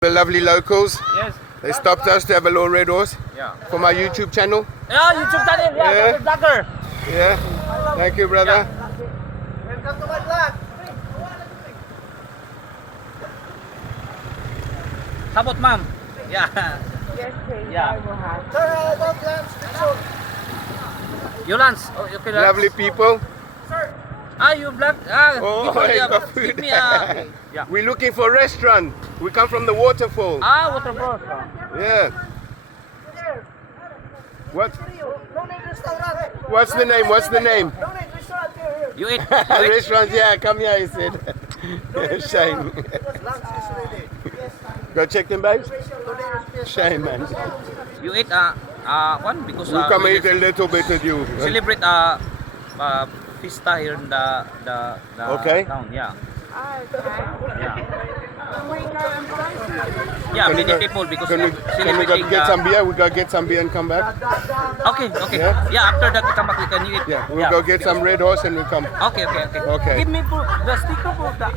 The lovely locals. Yes. They stopped us to have a little red horse Yeah. for my YouTube channel. Yeah, YouTube channel. Yeah, Yeah. vlogger. Yeah. Thank you, brother. Welcome to my vlog. Sabot, ma'am. Yeah. Yes, please. Yeah. I will have. Sir, don't lunch. You lunch. Oh, okay, lunch. Lovely people. Sir. Ah, you vlog. Ah, Oh, give me, I got food. give me yeah. We're looking for a restaurant. We come from the waterfall. Ah, waterfall. Yeah. What? No need restaurant. What's the name? What's the name? No need restaurant here. You eat. Restaurant, yeah, come here, he said. Shame. Lunch is ready. Yes. Go check them, babes. Today is Shame, man. You eat one because We come we eat a little bit with you. celebrate pista here in the Okay. town. Yeah. Yeah. Can Yeah, we many go- people because Can we celebrating. go get some beer? We go get some beer and come back. Okay, okay. Yeah? Yeah, after that we come back. We can eat. Yeah, we'll go get some red horse and we come. Okay, okay, okay. Okay. Give me the sticker for that.